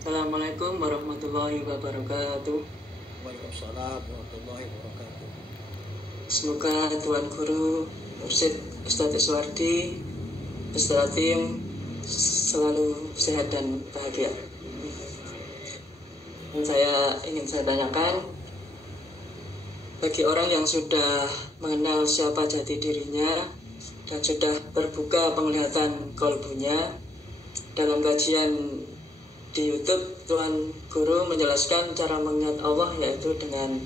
Assalamualaikum warahmatullahi wabarakatuh. Waalaikumsalam warahmatullahi wabarakatuh. Semoga Tuan Guru, Mursyid Ustadz Iswardi, beserta tim selalu sehat dan bahagia. Dan ingin saya tanyakan, bagi orang yang sudah mengenal siapa jati dirinya dan sudah terbuka penglihatan kolbunya, dalam kajian di YouTube Tuan Guru menjelaskan cara mengingat Allah yaitu dengan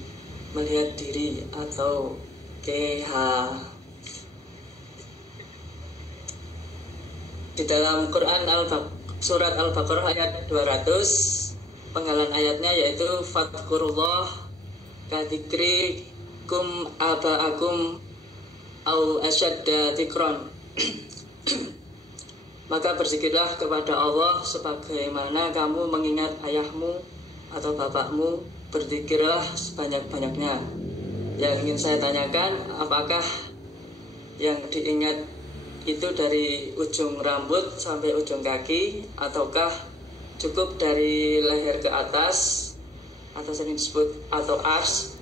melihat diri atau KH. Di dalam Quran surat Al-Baqarah ayat 200, penggalan ayatnya yaitu Fadkurullah kadikrikum aba'akum au asyadda dzikron. Maka berzikirlah kepada Allah sebagaimana kamu mengingat ayahmu atau bapakmu, berzikirlah sebanyak-banyaknya. Yang ingin saya tanyakan, apakah yang diingat itu dari ujung rambut sampai ujung kaki, ataukah cukup dari leher ke atas, atau sering disebut atau ars,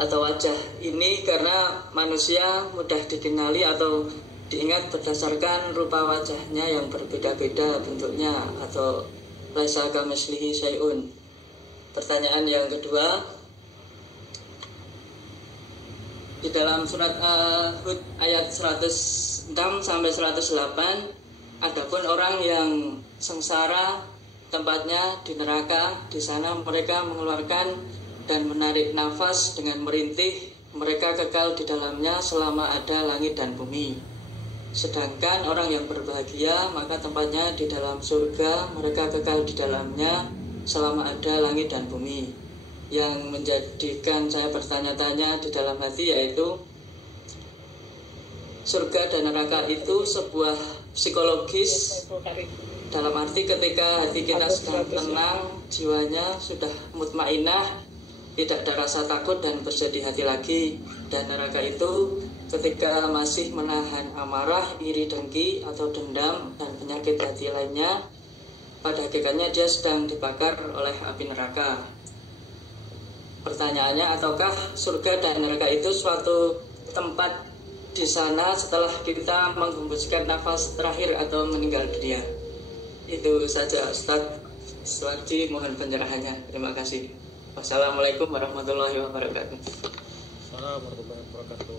atau wajah? Ini karena manusia mudah dikenali atau diingat berdasarkan rupa wajahnya yang berbeda-beda bentuknya, atau laisa kamitslihi syai'un. Pertanyaan yang kedua, di dalam surat Hud ayat 106 sampai 108, adapun orang yang sengsara tempatnya di neraka, di sana mereka mengeluarkan dan menarik nafas dengan merintih, mereka kekal di dalamnya selama ada langit dan bumi. Sedangkan orang yang berbahagia, maka tempatnya di dalam surga, mereka kekal di dalamnya selama ada langit dan bumi. Yang menjadikan saya bertanya-tanya di dalam hati yaitu, surga dan neraka itu sebuah psikologis, dalam arti ketika hati kita sedang tenang, jiwanya sudah mutmainah, tidak ada rasa takut dan bersedih hati lagi. Dan neraka itu ketika masih menahan amarah, iri, dengki, atau dendam dan penyakit hati lainnya, pada hakikatnya dia sedang dibakar oleh api neraka. Pertanyaannya, ataukah surga dan neraka itu suatu tempat di sana setelah kita menghembuskan nafas terakhir atau meninggal dunia? Itu saja Ustadz Iswardi, mohon pencerahannya. Terima kasih. Wassalamualaikum warahmatullahi wabarakatuh. Assalamualaikum warahmatullahi wabarakatuh.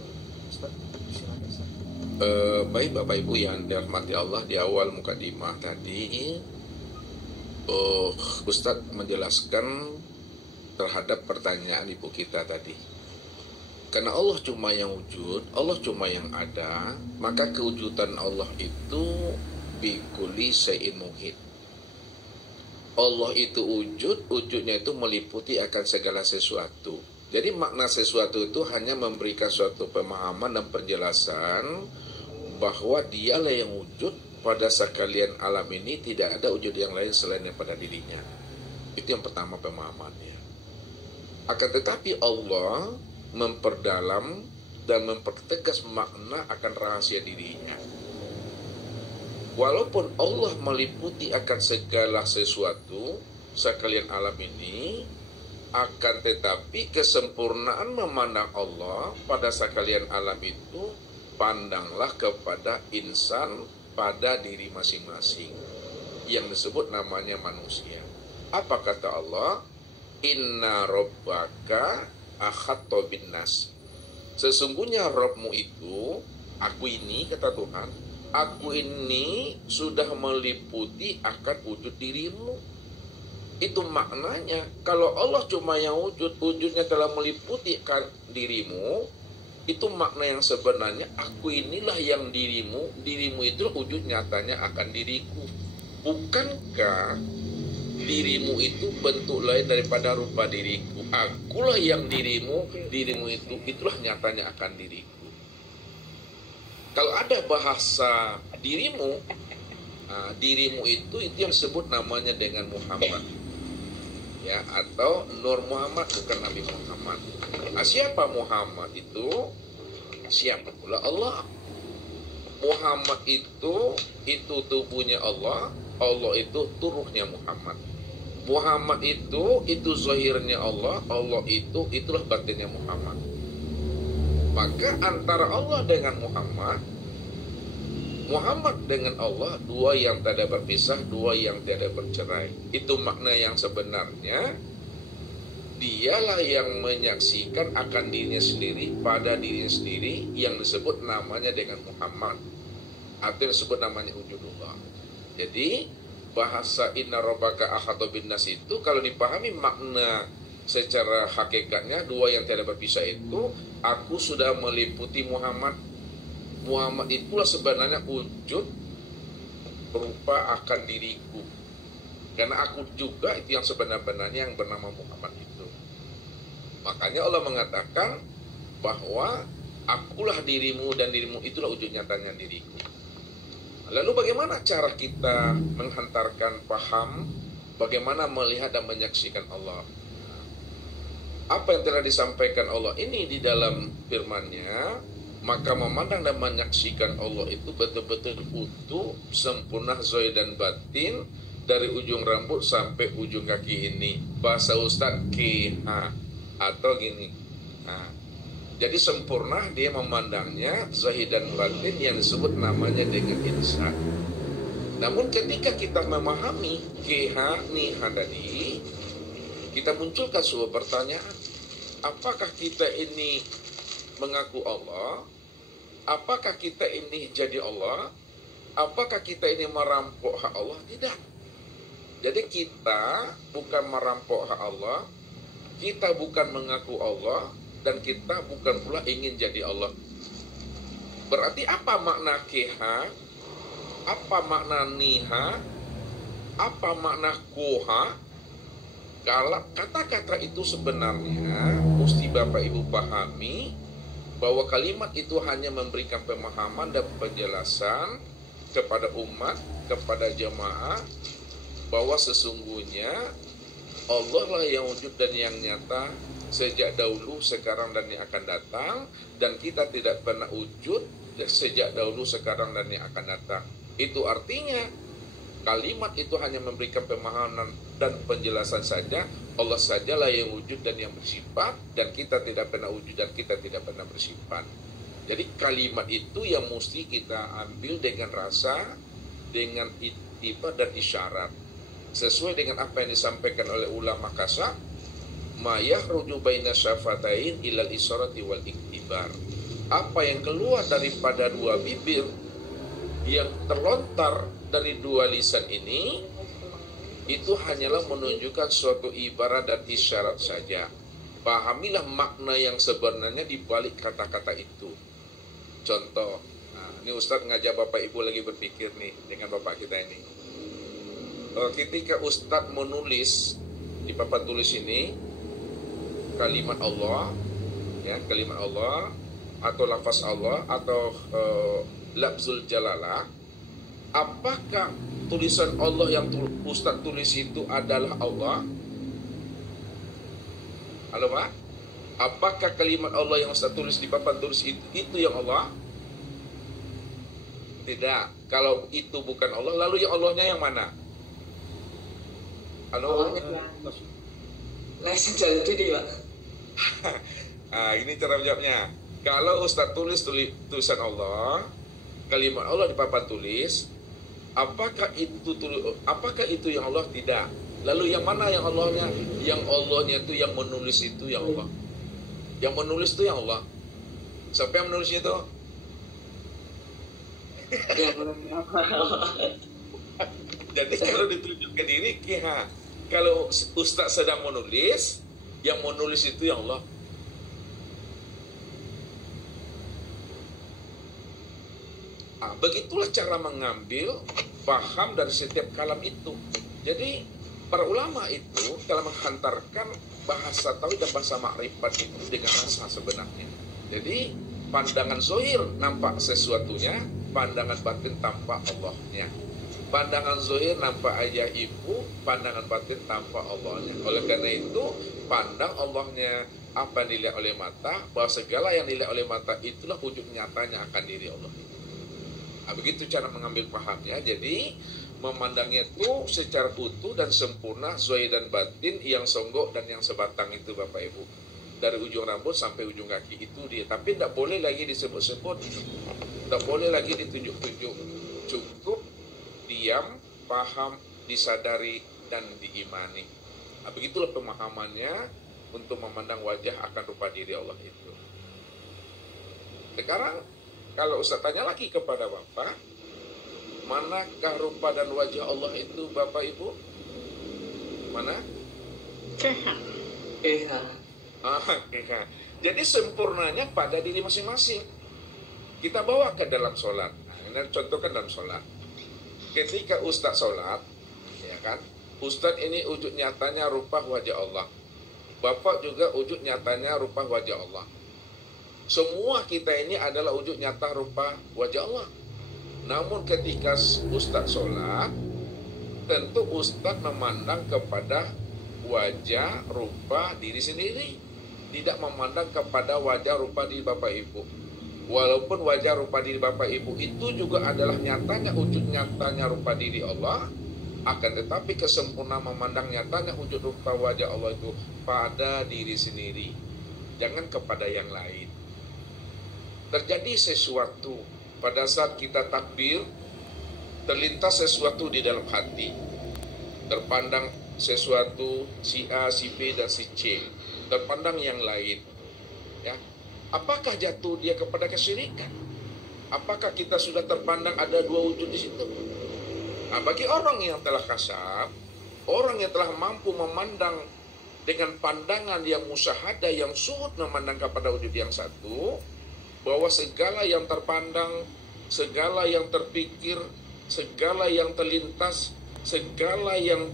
Ustaz, silakan. Baik Bapak Ibu yang dirahmati Allah, di awal mukadimah tadi Ustadz menjelaskan terhadap pertanyaan ibu kita tadi. Karena Allah cuma yang wujud, Allah cuma yang ada, maka kewujudan Allah itu bikuli syai'in muhit. Allah itu wujud, wujudnya itu meliputi akan segala sesuatu. Jadi makna sesuatu itu hanya memberikan suatu pemahaman dan penjelasan bahwa dialah yang wujud pada sekalian alam ini, tidak ada wujud yang lain selain daripada dirinya. Itu yang pertama pemahamannya. Akan tetapi Allah memperdalam dan mempertegas makna akan rahasia dirinya. Walaupun Allah meliputi akan segala sesuatu sekalian alam ini, akan tetapi kesempurnaan memandang Allah pada sekalian alam itu, pandanglah kepada insan pada diri masing-masing yang disebut namanya manusia. Apa kata Allah? Inna rabbaka akhatta binnas. Sesungguhnya Rabbmu itu, aku ini, kata Tuhan, aku ini sudah meliputi akan wujud dirimu. Itu maknanya. Kalau Allah cuma yang wujud, wujudnya telah meliputi akan dirimu, itu makna yang sebenarnya, aku inilah yang dirimu, dirimu itu wujud nyatanya akan diriku. Bukankah dirimu itu bentuk lain daripada rupa diriku? Akulah yang dirimu, dirimu itu, itulah nyatanya akan diriku. Kalau ada bahasa dirimu, dirimu itu yang disebut namanya dengan Muhammad, ya, atau Nur Muhammad, bukan Nabi Muhammad. Siapa Muhammad itu? Siapa pula Allah? Muhammad itu tubuhnya Allah, Allah itu turuhnya Muhammad. Muhammad itu zahirnya Allah, Allah itulah batinnya Muhammad. Maka antara Allah dengan Muhammad, Muhammad dengan Allah, dua yang tak ada berpisah, dua yang tiada bercerai. Itu makna yang sebenarnya. Dialah yang menyaksikan akan dirinya sendiri pada dirinya sendiri, yang disebut namanya dengan Muhammad, atau yang disebut namanya wujudullah. Jadi bahasa inna rabbaka ahata bin nas itu kalau dipahami makna secara hakikatnya, dua yang tiada berpisah itu, aku sudah meliputi Muhammad. Muhammad itulah sebenarnya wujud berupa akan diriku, karena aku juga itu yang sebenarnya yang bernama Muhammad itu. Makanya Allah mengatakan bahwa akulah dirimu dan dirimu itulah wujud nyatanya diriku. Lalu bagaimana cara kita menghantarkan paham, bagaimana melihat dan menyaksikan Allah? Apa yang telah disampaikan Allah ini di dalam firman-Nya, maka memandang dan menyaksikan Allah itu betul-betul utuh, sempurna zahir dan batin, dari ujung rambut sampai ujung kaki ini. Bahasa Ustaz KH atau gini. Nah, jadi sempurna dia memandangnya zahir dan batin yang disebut namanya dengan insan. Namun ketika kita memahami KH niha tadi, kita munculkan sebuah pertanyaan. Apakah kita ini mengaku Allah? Apakah kita ini jadi Allah? Apakah kita ini merampok hak Allah? Tidak. Jadi kita bukan merampok hak Allah, kita bukan mengaku Allah, dan kita bukan pula ingin jadi Allah. Berarti apa makna keha? Apa makna niha? Apa makna koha? Kalau kata-kata itu sebenarnya mesti Bapak Ibu pahami bahwa kalimat itu hanya memberikan pemahaman dan penjelasan kepada umat, kepada jemaah, bahwa sesungguhnya Allah lah yang wujud dan yang nyata sejak dahulu, sekarang, dan yang akan datang. Dan kita tidak pernah wujud sejak dahulu, sekarang, dan yang akan datang. Itu artinya kalimat itu hanya memberikan pemahaman dan penjelasan saja. Allah sajalah yang wujud dan yang bersifat, dan kita tidak pernah wujud dan kita tidak pernah bersifat. Jadi kalimat itu yang mesti kita ambil dengan rasa, dengan ittiba dan isyarat, sesuai dengan apa yang disampaikan oleh ulama kasar, ma yahruju baina syafatain ilal isyrati wal iktibar. Apa yang keluar daripada dua bibir, yang terlontar dari dua lisan ini, itu hanyalah menunjukkan suatu ibarat dan isyarat saja. Pahamilah makna yang sebenarnya di balik kata-kata itu. Contoh, ini Ustadz ngajak Bapak Ibu lagi berpikir nih dengan Bapak kita ini. Ketika Ustadz menulis di papan tulis ini kalimat Allah, ya, kalimat Allah atau lafaz Allah atau lafzul jalalah, apakah tulisan Allah yang Ustadz tulis itu adalah Allah? Halo Pak? Apakah kalimat Allah yang Ustadz tulis di papan tulis itu yang Allah? Tidak. Kalau itu bukan Allah, lalu yang Allahnya yang mana? Halo? Langsung jalan itu Pak. Ini cara jawabnya. Kalau Ustadz tulis tulisan Allah, kalimat Allah di papan tulis, apakah itu yang Allah? Tidak. Lalu yang mana yang Allahnya? Yang Allahnya itu yang menulis itu yang Allah. Yang menulis itu yang Allah. Siapa yang menulisnya itu? Jadi kalau ditunjukkan ini, kalau Ustadz sedang menulis, yang menulis itu yang Allah. Begitulah cara mengambil paham dari setiap kalam itu. Jadi para ulama itu telah menghantarkan bahasa tauhid dan bahasa makrifat itu dengan rasa sebenarnya. Jadi pandangan zahir nampak sesuatunya, pandangan batin tampak Allahnya. Pandangan zahir nampak ayah ibu, pandangan batin tampak Allahnya. Oleh karena itu, pandang Allahnya, apa yang dilihat oleh mata, bahwa segala yang dilihat oleh mata itulah wujud nyatanya akan diri Allah. Begitu cara mengambil pahamnya. Jadi memandangnya itu secara utuh dan sempurna, zahir dan batin, yang songgok dan yang sebatang itu Bapak Ibu. Dari ujung rambut sampai ujung kaki itu dia. Tapi tidak boleh lagi disebut-sebut, tidak boleh lagi ditunjuk-tunjuk. Cukup diam, paham, disadari, dan diimani. Nah, begitulah pemahamannya untuk memandang wajah akan rupa diri Allah itu. Sekarang kalau Ustaz tanya lagi kepada Bapak, manakah rupa dan wajah Allah itu Bapak Ibu? Mana? Jadi sempurnanya pada diri masing-masing. Kita bawa ke dalam sholat. Nah, ini contohkan dalam sholat. Ketika Ustaz sholat, ya kan, Ustaz ini wujud nyatanya rupa wajah Allah. Bapak juga wujud nyatanya rupa wajah Allah. Semua kita ini adalah wujud nyata rupa wajah Allah. Namun ketika Ustaz sholat, tentu Ustaz memandang kepada wajah rupa diri sendiri, tidak memandang kepada wajah rupa diri Bapak Ibu. Walaupun wajah rupa diri Bapak Ibu itu juga adalah nyatanya, wujud nyatanya rupa diri Allah, akan tetapi kesempurnaan memandang nyatanya wujud rupa wajah Allah itu pada diri sendiri, jangan kepada yang lain. Terjadi sesuatu pada saat kita takbir, terlintas sesuatu di dalam hati, terpandang sesuatu si A, si B, dan si C, terpandang yang lain, ya. Apakah jatuh dia kepada kesyirikan? Apakah kita sudah terpandang ada dua wujud di situ? Nah, bagi orang yang telah kasar, orang yang telah mampu memandang dengan pandangan yang musyahadah, yang suhud memandang kepada wujud yang satu, bahwa segala yang terpandang, segala yang terpikir, segala yang terlintas, segala yang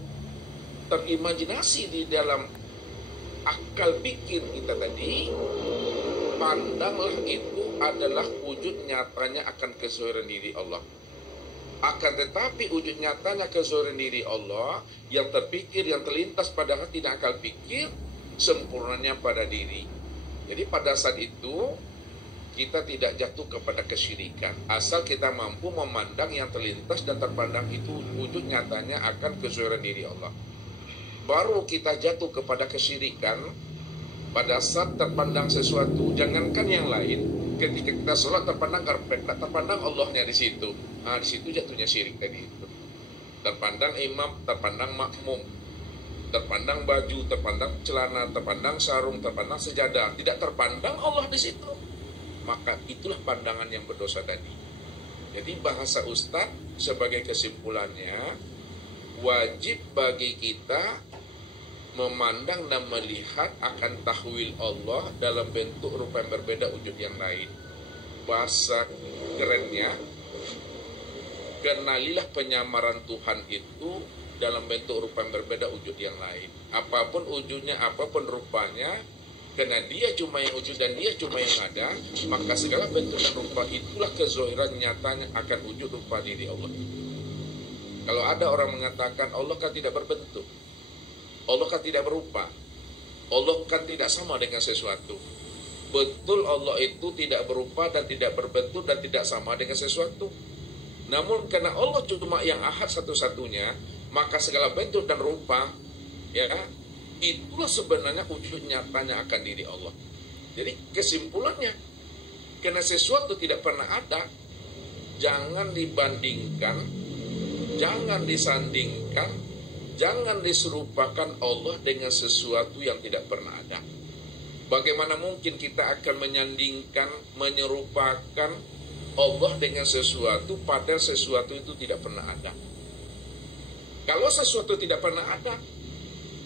terimajinasi di dalam akal pikir kita tadi, pandanglah itu adalah wujud nyatanya akan kezahiran diri Allah. Akan tetapi wujud nyatanya kezahiran diri Allah yang terpikir, yang terlintas pada hati dan akal pikir, sempurnanya pada diri. Jadi pada saat itu kita tidak jatuh kepada kesyirikan, asal kita mampu memandang yang terlintas dan terpandang itu wujud nyatanya akan kezahiran diri Allah. Baru kita jatuh kepada kesyirikan pada saat terpandang sesuatu, jangankan yang lain, ketika kita sholat terpandang karpet, terpandang Allahnya di situ. Nah, di situ jatuhnya syirik tadi itu. Terpandang imam, terpandang makmum, terpandang baju, terpandang celana, terpandang sarung, terpandang sejadah, tidak terpandang Allah di situ. Maka itulah pandangan yang berdosa tadi. Jadi bahasa Ustadz sebagai kesimpulannya, wajib bagi kita memandang dan melihat akan tahwil Allah dalam bentuk rupa yang berbeda wujud yang lain. Bahasa kerennya, kenalilah penyamaran Tuhan itu dalam bentuk rupa yang berbeda wujud yang lain. Apapun wujudnya, apapun rupanya, karena dia cuma yang wujud dan dia cuma yang ada, maka segala bentuk dan rupa itulah kezahiran nyatanya akan wujud rupa diri Allah. Kalau ada orang mengatakan Allah kan tidak berbentuk, Allah kan tidak berupa, Allah kan tidak sama dengan sesuatu. Betul, Allah itu tidak berupa dan tidak berbentuk dan tidak sama dengan sesuatu. Namun karena Allah cuma yang ahad satu-satunya, maka segala bentuk dan rupa, ya, itulah sebenarnya wujud nyatanya akan diri Allah. Jadi kesimpulannya, karena sesuatu tidak pernah ada, jangan dibandingkan, jangan disandingkan, jangan diserupakan Allah dengan sesuatu yang tidak pernah ada. Bagaimana mungkin kita akan menyandingkan, menyerupakan Allah dengan sesuatu padahal sesuatu itu tidak pernah ada? Kalau sesuatu tidak pernah ada,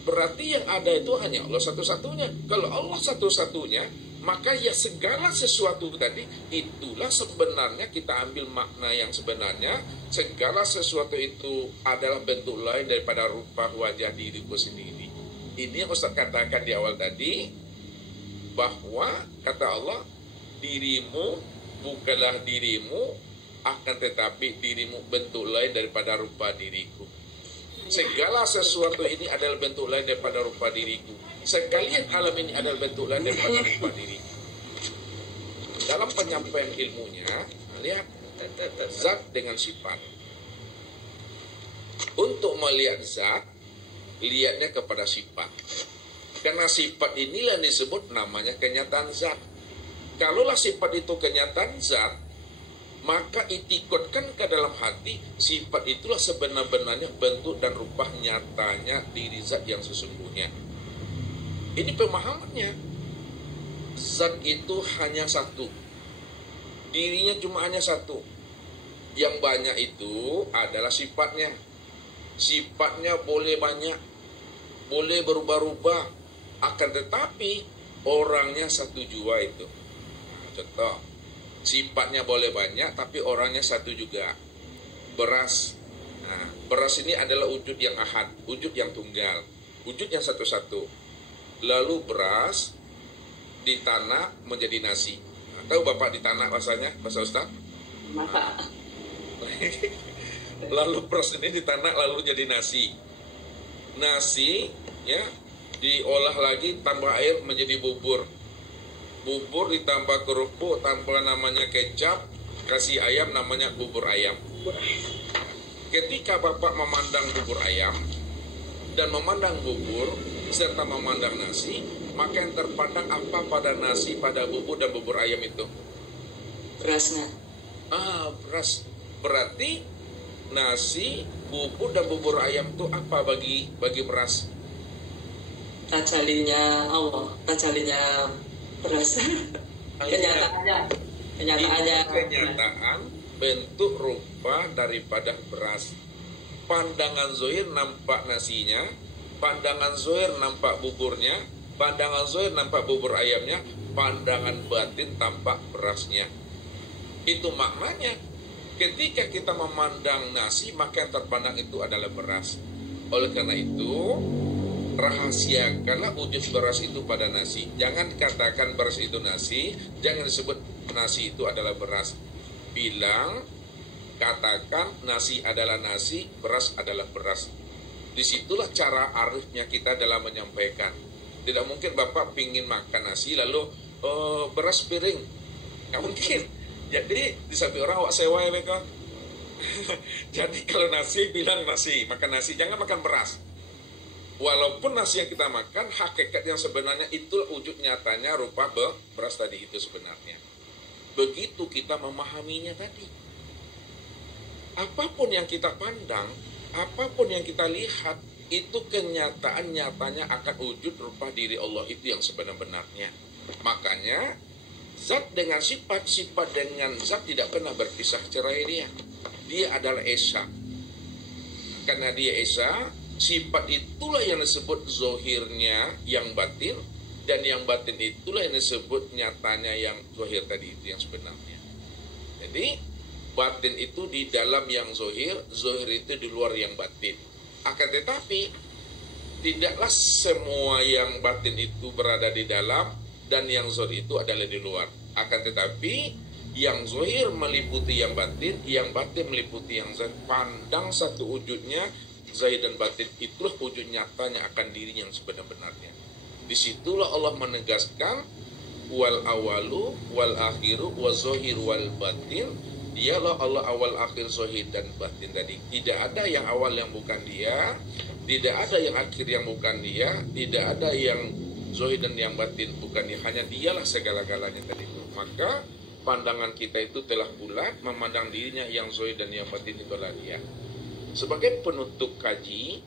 berarti yang ada itu hanya Allah satu-satunya. Kalau Allah satu-satunya, maka ya segala sesuatu tadi itulah sebenarnya kita ambil makna yang sebenarnya. Segala sesuatu itu adalah bentuk lain daripada rupa wajah diriku sendiri. Ini yang Ustaz katakan di awal tadi, bahwa kata Allah, dirimu bukanlah dirimu, akan tetapi dirimu bentuk lain daripada rupa diriku. Segala sesuatu ini adalah bentuk lain daripada rupa diriku. Sekalian alam ini adalah bentuk lain daripada rupa diriku. Dalam penyampaian ilmunya, lihat zat dengan sifat. Untuk melihat zat, lihatnya kepada sifat. Karena sifat inilah yang disebut namanya kenyataan zat. Kalaulah sifat itu kenyataan zat, maka itikadkan ke dalam hati, sifat itulah sebenar-benarnya bentuk dan rupa nyatanya diri zat yang sesungguhnya. Ini pemahamannya. Zat itu hanya satu. Dirinya cuma hanya satu. Yang banyak itu adalah sifatnya. Sifatnya boleh banyak, boleh berubah-ubah, akan tetapi orangnya satu jua itu. Contoh, sifatnya boleh banyak tapi orangnya satu juga. Beras. Nah, beras ini adalah wujud yang ahad, wujud yang tunggal, wujud yang satu-satu. Lalu beras ditanam menjadi nasi. Nah, tahu Bapak ditanam bahasanya, bahasa Ustaz? Maka Lalu beras ini ditanam lalu jadi nasi. Nasi ya diolah lagi, tambah air menjadi bubur. Bubur ditambah kerupuk, tambah namanya kecap, kasih ayam namanya bubur ayam. Ketika Bapak memandang bubur ayam dan memandang bubur serta memandang nasi, maka yang terpandang apa pada nasi, pada bubur dan bubur ayam itu? berasnya. Beras. Berarti nasi, bubur dan bubur ayam itu apa bagi beras? Tajalinya Allah, tajalinya beras. Kenyataannya Kenyataan bentuk rupa daripada beras. Pandangan zohir nampak nasinya, pandangan zohir nampak buburnya, pandangan zohir nampak bubur ayamnya, pandangan batin tampak berasnya. Itu maknanya. Ketika kita memandang nasi, maka yang terpandang itu adalah beras. Oleh karena itu, rahasiakanlah wujud beras itu pada nasi. Jangan katakan beras itu nasi, jangan disebut nasi itu adalah beras. Bilang, katakan nasi adalah nasi, beras adalah beras. Disitulah cara arifnya kita dalam menyampaikan. Tidak mungkin Bapak pingin makan nasi lalu beras piring. Nggak mungkin. Jadi di samping orang awak sewa ya mereka. Jadi kalau nasi bilang nasi, makan nasi, jangan makan beras. Walaupun nasi yang kita makan, hakikat yang sebenarnya itulah wujud nyatanya rupa beras tadi itu sebenarnya. Begitu kita memahaminya tadi. Apapun yang kita pandang, apapun yang kita lihat, itu kenyataan nyatanya akan wujud rupa diri Allah itu yang sebenar-benarnya. Makanya zat dengan sifat, sifat dengan zat tidak pernah berpisah cerai dia. Dia adalah Esa. Karena dia Esa, sifat itulah yang disebut zohirnya yang batin, dan yang batin itulah yang disebut nyatanya yang zohir tadi itu yang sebenarnya. Jadi batin itu di dalam yang zohir, zohir itu di luar yang batin. Akan tetapi tidaklah semua yang batin itu berada di dalam dan yang zohir itu adalah di luar. Akan tetapi yang zohir meliputi yang batin meliputi yang zahir. Pandang satu wujudnya, zahir dan batin itulah wujud nyatanya akan diri yang sebenar-benarnya. Disitulah Allah menegaskan wal awalu wal akhiru wal zohir wal batin. Dialah Allah awal akhir zohir dan batin tadi. Tidak ada yang awal yang bukan dia, tidak ada yang akhir yang bukan dia, tidak ada yang zohir dan yang batin bukan dia, hanya dialah segala-galanya tadi itu. Maka pandangan kita itu telah bulat, memandang dirinya yang zohir dan yang batin itulah dia. Sebagai penutup kaji,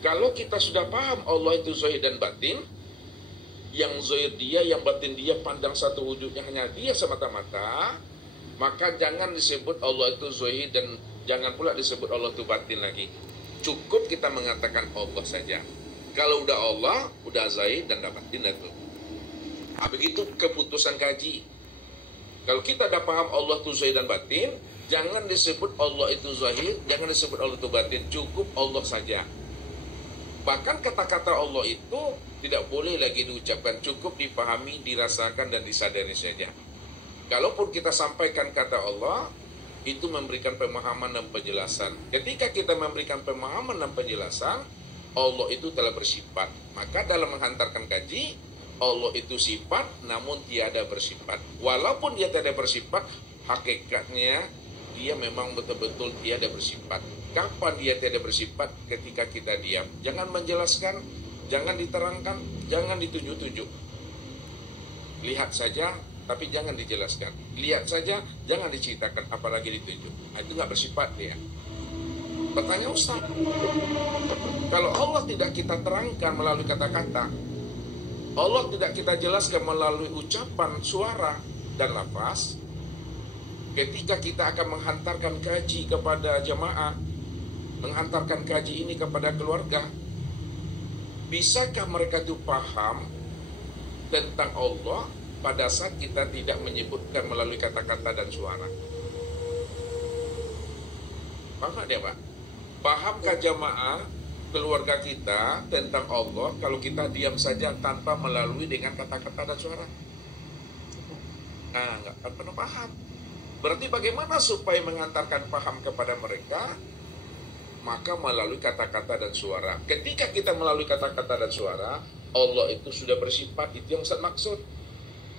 kalau kita sudah paham Allah itu zohir dan batin, yang zohir dia, yang batin dia, pandang satu wujudnya hanya dia semata-mata, maka jangan disebut Allah itu zohir dan jangan pula disebut Allah itu batin lagi. Cukup kita mengatakan Allah saja. Kalau udah Allah, udah zahir dan dapat itu. Begitu keputusan kaji. Kalau kita dah paham Allah itu zahir dan batin, jangan disebut Allah itu zahir, jangan disebut Allah itu batin. Cukup Allah saja. Bahkan kata-kata Allah itu tidak boleh lagi diucapkan. Cukup dipahami, dirasakan, dan disadari saja. Kalaupun kita sampaikan kata Allah, itu memberikan pemahaman dan penjelasan. Ketika kita memberikan pemahaman dan penjelasan, Allah itu telah bersifat. Maka dalam menghantarkan kaji, Allah itu sifat namun tiada bersifat. Walaupun dia tiada bersifat, hakikatnya dia memang betul-betul tiada bersifat. Kapan dia tidak bersifat? Ketika kita diam. Jangan menjelaskan, jangan diterangkan, jangan ditunjuk-tunjuk. Lihat saja, tapi jangan dijelaskan. Lihat saja, jangan diceritakan, apalagi ditunjuk. Itu nggak bersifat dia. Bertanya Ustaz, kalau Allah tidak kita terangkan melalui kata-kata, Allah tidak kita jelaskan melalui ucapan, suara, dan lafaz, ketika kita akan menghantarkan kaji kepada jamaah, menghantarkan kaji ini kepada keluarga, bisakah mereka itu paham tentang Allah pada saat kita tidak menyebutkan melalui kata-kata dan suara? Paham nggak dia, Pak? Pahamkah jamaah keluarga kita tentang Allah kalau kita diam saja tanpa melalui dengan kata-kata dan suara? Nah, nggak akan pernah paham. Berarti bagaimana supaya mengantarkan paham kepada mereka? Maka melalui kata-kata dan suara. Ketika kita melalui kata-kata dan suara, Allah itu sudah bersifat. Itu yang Ustaz maksud.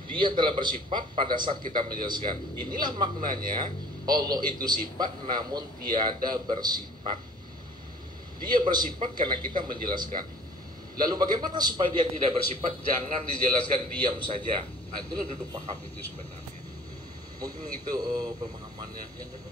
Dia telah bersifat pada saat kita menjelaskan. Inilah maknanya, Allah itu sifat namun tiada bersifat. Dia bersifat karena kita menjelaskan. Lalu bagaimana supaya dia tidak bersifat? Jangan dijelaskan, diam saja. Nah, itulah duduk paham itu sebenarnya. Mungkin itu pemahamannya. Yang kedua.